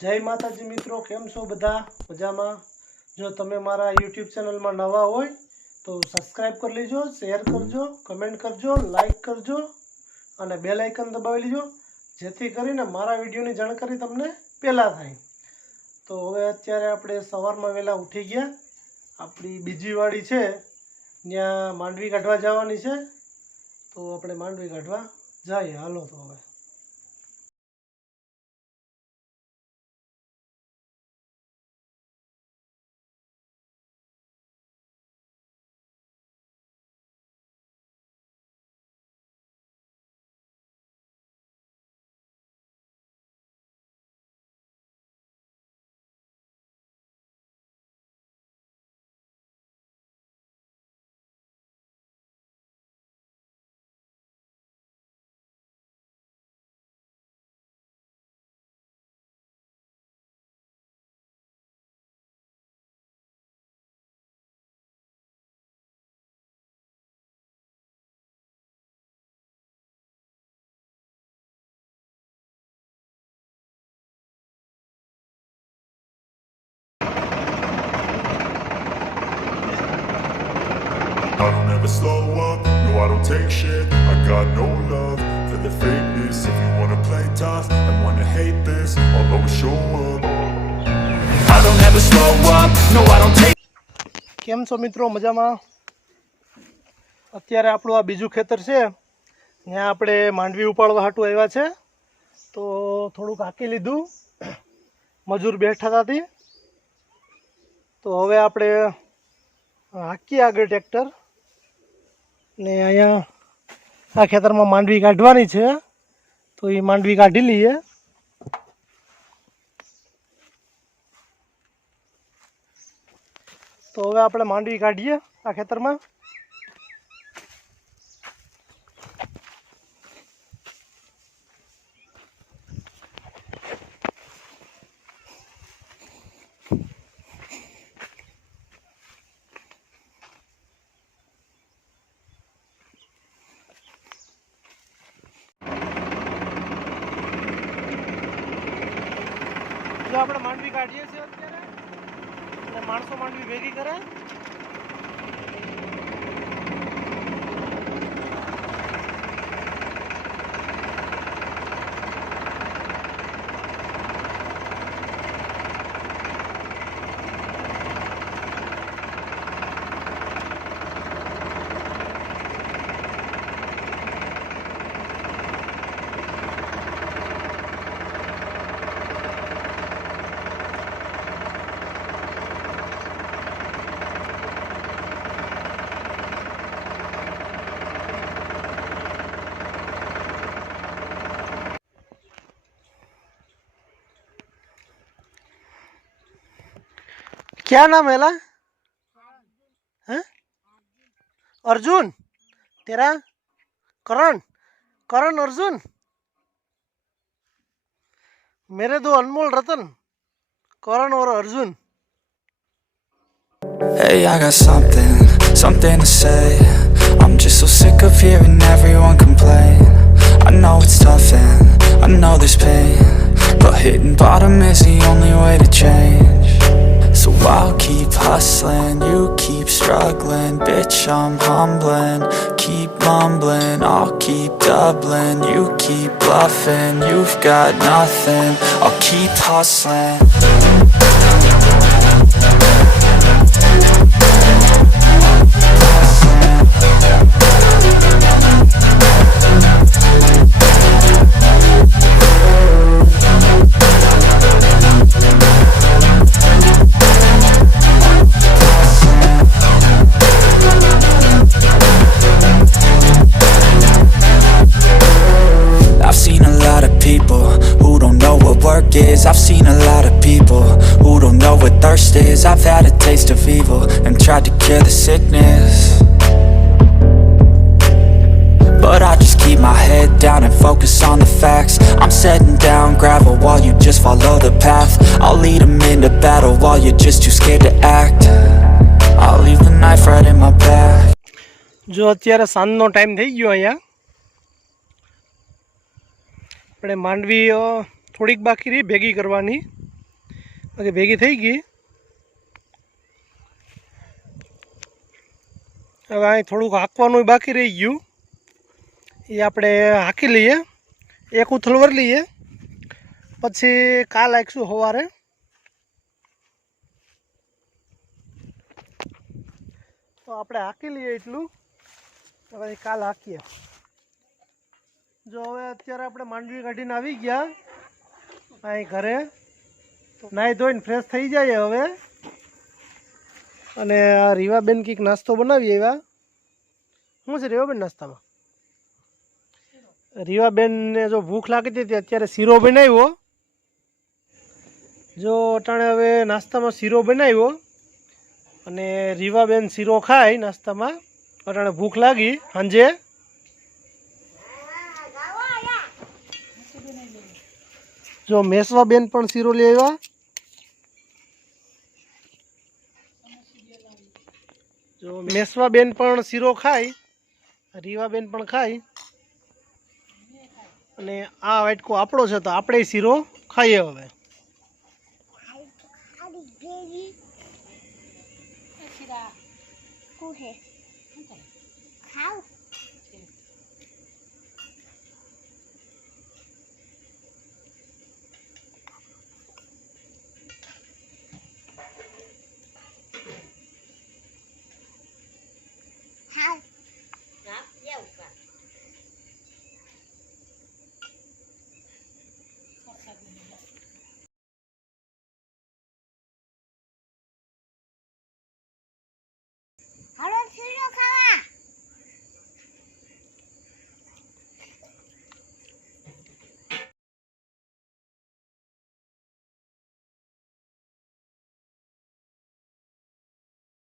જય માતાજી મિત્રો કેમ છો બધા મજામાં જો તમે મારા યુટ્યુબ ચેનલમાં નવા હોય તો સબસ્ક્રાઈબ કરી લેજો શેર કરજો કમેન્ટ કરજો લાઈક કરજો અને બે લાઇકન દબાવી લેજો જેથી કરીને મારા વિડીયોની જાણકારી તમને પહેલાં થાય તો હવે અત્યારે આપણે સવારમાં વહેલા ઉઠી ગયા આપણી બીજી વાડી છે ત્યાં માંડવી કાઢવા જવાની છે તો આપણે માંડવી કાઢવા જઈએ હાલો તો હવે never slow up, no I don't take shit I got no love for the fakeness If you wanna play tough and wanna hate this I'll always show up I don't ever slow up, no I don't take કેમ છો મિત્રો મજામાં અત્યારે આપણું આ બીજું ખેતર છે ત્યાં આપણે માંડવી ઉપાડવા હાટું આવ્યા છે તો થોડુંક હાંકી લીધું મજૂર બેઠા હતા તો હવે આપણે હાંકીએ આગળ ટ્રેક્ટર ને આયા આ ખેતરમાં માંડવી કાઢવાની છે તો એ માંડવી કાઢી લીએ તો હવે આપણે માંડવી કાઢીએ આ ખેતરમાં જો આપણે માંડવી કાઢીએ છીએ અત્યારે અને માણસો માંડવી ભેગી કરે क्या नाम है ला है अर्जुन तेरा करण करण अर्जुन मेरे दो अनमोल रतन करण और Arjun Hey, I got something, something to say I'm just so sick of hearing everyone complain I know it's tough and I know there's pain But hitting bottom is the only I'm humbling Keep mumbling, I'll keep doubling You keep bluffing, you've got nothing I'll keep hustling dark is I've seen a lot of people Who don't know what thirst is I've had a taste of evil And tried to cure the sickness But I just keep my head down And focus on the facts I'm setting down gravel While you just follow the path I'll lead them into battle While you're just too scared to act I'll leave the knife right in my back જો અત્યારે સાંજનો time થઈ ગયો અહીંયા આપણે માંડવી ફરીક બાકી રહી ભેગી કરવાની કે ભેગી થઈ ગઈ હવે આ થોડું હાકવાનું બાકી રહી ગયું એ આપણે હાકી લઈએ એક ઉથલવર લઈએ પછી કા લાઈક્ષુ હવારે તો આપણે હાકી લઈએ એટલું હવે કાલ હાકીએ જો હવે અત્યારે આપણે માંડવી કાઢીન આવી ગયા અહીં ઘરે નાહી ધોઈને ફ્રેશ થઈ જાય હવે અને આ રીવાબેન કંઈક નાસ્તો બનાવીએ એવા શું છે રીવાબેન નાસ્તામાં રીવાબેનને જો ભૂખ લાગતી હતી અત્યારે શીરો બનાવ્યો જો અટાણે હવે નાસ્તામાં શીરો બનાવ્યો અને રીવાબેન શીરો ખાય નાસ્તામાં અટાણે ભૂખ લાગી સાંજે જો મેસવા બેન પણ સીરો લે આયા જો મેસવા બેન પણ સીરો ખાય રીવા બેન પણ ખાય અને આ વાટકો આપળો છે તો આપણે સીરો ખાઈએ હવે હા આરી બેરી સીરા કુહે હા ચાઉ